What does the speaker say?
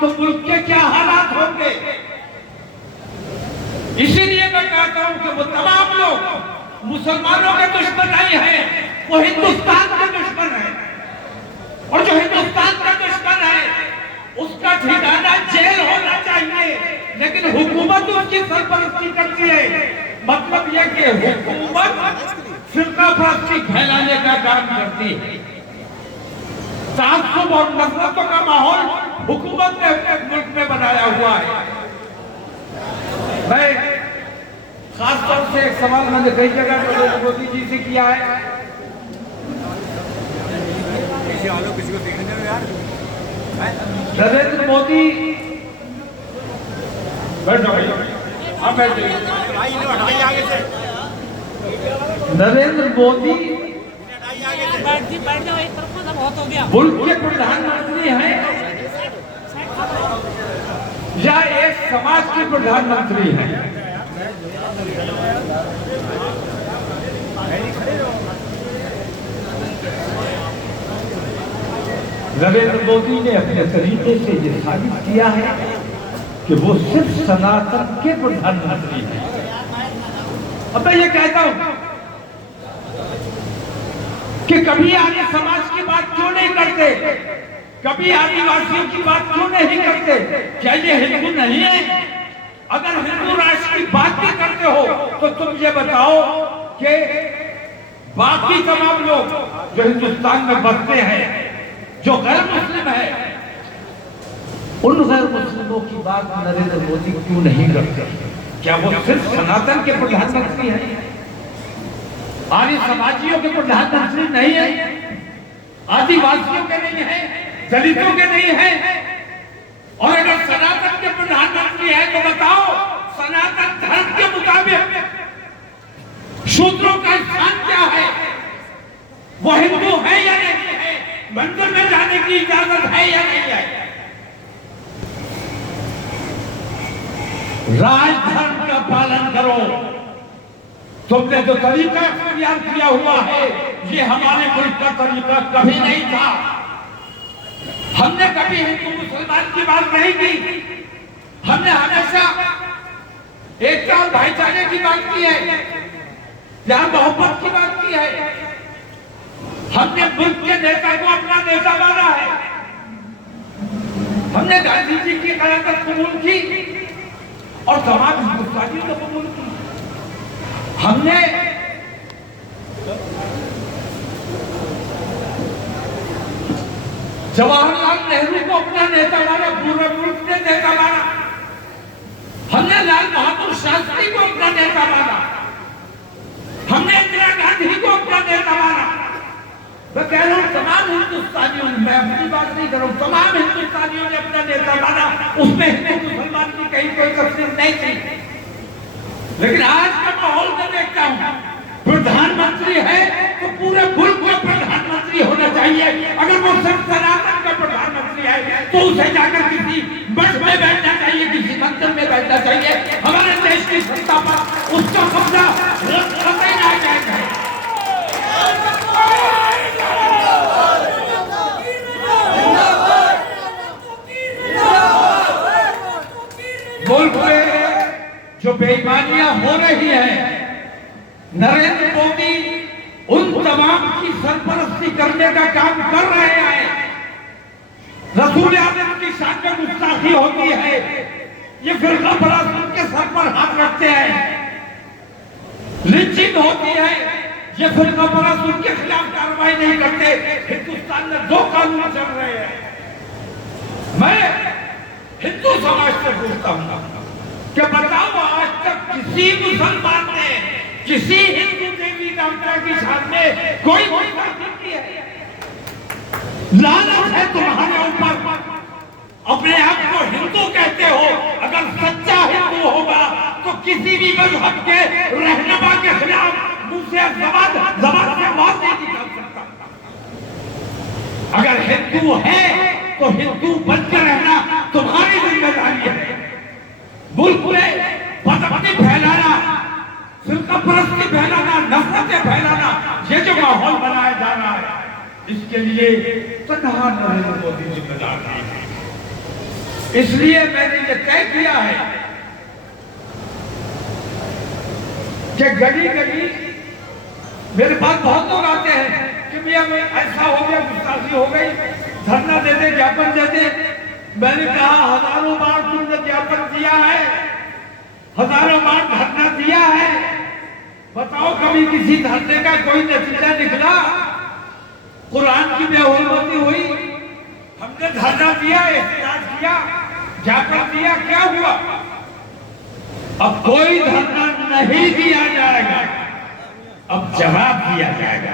तो मुल्क के क्या हालात होंगे। इसीलिए मैं कहता हूं कि वो तमाम लोग मुसलमानों के दुश्मन नहीं है, वो हिंदुस्तान के दुश्मन है। और जो हिंदुस्तान का दुश्मन है उसका ठिकाना जेल होना चाहिए, लेकिन हुकूमत उसकी सरपरस्ती करती है। मतलब यह कि हुकूमत फिरकापरस्ती फैलाने का काम करती है। तासुब और नफरतों का माहौल हुकूमत ने मुल्क में बनाया हुआ है। मैं खासतौर से एक सवाल मैंने कई जगह नरेंद्र मोदी जी से किया है। नरेंद्र मोदी नरेंद्र मोदी मुल्क के प्रधानमंत्री हैं या एक समाज के प्रधानमंत्री हैं? नरेंद्र मोदी ने अपने तरीके से ये साबित किया है कि वो सिर्फ सनातन के प्रधानमंत्री हैं। अब मैं ये कहता हूं कि कभी आर्य समाज की बात क्यों नहीं करते, कभी आदिवासियों की बात क्यों नहीं करते? क्या ये हिंदू नहीं है? अगर हिंदू राष्ट्र की बात भी करते हो तो तुम ये बताओ कि बाकी तमाम लोग जो हिंदुस्तान में बसते हैं, जो गैर मुस्लिम है, उन गैर मुस्लिमों की बात नरेंद्र मोदी क्यों नहीं करते? क्या वो सिर्फ सनातन के प्रधानमंत्री हैं, आर्य समाजियों के प्रधानमंत्री नहीं है, आदिवासियों के नहीं है, दलितों के नहीं है? और अगर सनातन के प्रधानमंत्री है तो बताओ सनातन धर्म के मुताबिक शूद्रों का स्थान क्या है? वो हिंदू है या नहीं है? मंदिर में जाने की इजाजत है या नहीं है? राजधर्म का पालन करो। तुमने जो तरीका इख्तियार किया हुआ है ये हमारे मुल्क का तरीका कभी नहीं था। हमने कभी हिंदू मुसलमान की बात नहीं की, हमने हमेशा एकता और भाईचारे की बात की है, प्यार मोहब्बत की बात की है। हमने मुल्क के नेता को अपना नेता माना है, हमने गांधी जी की क़यादत कबूल की और तमाम हिंदुस्तानियों को कबूल की। हमने जवाहरलाल नेहरू को अपना नेता माना, पूरे मुल्क ने नेता माना। हमने लाल बहादुर शास्त्री को अपना नेता माना, हमने इंदिरा गांधी को अपना नेता माना। मैं कह रहा हूं तमाम हिंदुस्तानियों ने, मैं अपनी बात नहीं कर रहा हूं, तमाम हिंदुस्तानियों ने अपना नेता माना। उसमें हिंदू मुसलमान की कहीं कोई तफसील नहीं थी। लेकिन आज का माहौल में देखता हूं प्रधानमंत्री है तो पूरे मुल्क में प्रधानमंत्री होना चाहिए। अगर वो सिर्फ सनातन का प्रधानमंत्री है तो उसे जाकर किसी मठ में बैठना चाहिए, किसी मंदिर में बैठना चाहिए। हमारे देश की सत्ता पर उसका कब्जा कतई नहीं जाएगा। मुल्क में जो बेईमानियां हो रही हैं, नरेंद्र मोदी उन तमाम की सरपरस्ती करने का काम कर रहे हैं। रसूल आज़म की शान में गुस्ताखी होती है, ये फिरका परास्त उनके सर पर हाथ रखते हैं। लिंचिंग होती है, ये फिरका परास्त उनके खिलाफ कार्रवाई नहीं करते। हिंदुस्तान में दो कानून चल रहे हैं। मैं हिंदू समाज से पूछता हूं कि बताओ आज तक किसी मुसलमान ने किसी हिंदू देवी देवता की शान में कोई गुस्ताखी की है? लानत है तुम्हारे ऊपर, अपने आप को हिंदू कहते हो। अगर सच्चा हिंदू होगा तो किसी भी मजहब के रहनुमा के खिलाफ मुंह से जबान से आवाज नहीं निकाल सकता। अगर हिंदू है तो हिंदू बनकर रहना तुम्हारी जिम्मेदारी है। मुल्क में बदअमनी फैलाना, फिरकापरस्ती फैलाना, नफरतें फैलाना, ये जो माहौल बनाया जा रहा है इसके लिए तन्हा नरेंद्र मोदी जिम्मेदार नहीं है। इसलिए मैंने ये तय किया है कि गली गली मेरे पास बहुत लोग आते हैं कि भैया मैं ऐसा हो गया, गुस्ताखी हो गई, धरना दे दे, ज्ञापन दे दे। मैंने कहा हजारों बार तुमने ज्ञापन दिया है, हजारों बार धरना दिया है, बताओ कभी किसी धरने का कोई नतीजा निकला? कुरान की बेहुरमती हुई? हमने धरना दिया, एहतजाज किया, ज्ञापन दिया, क्या हुआ? अब कोई धरना नहीं दिया जाएगा, अब जवाब दिया जाएगा।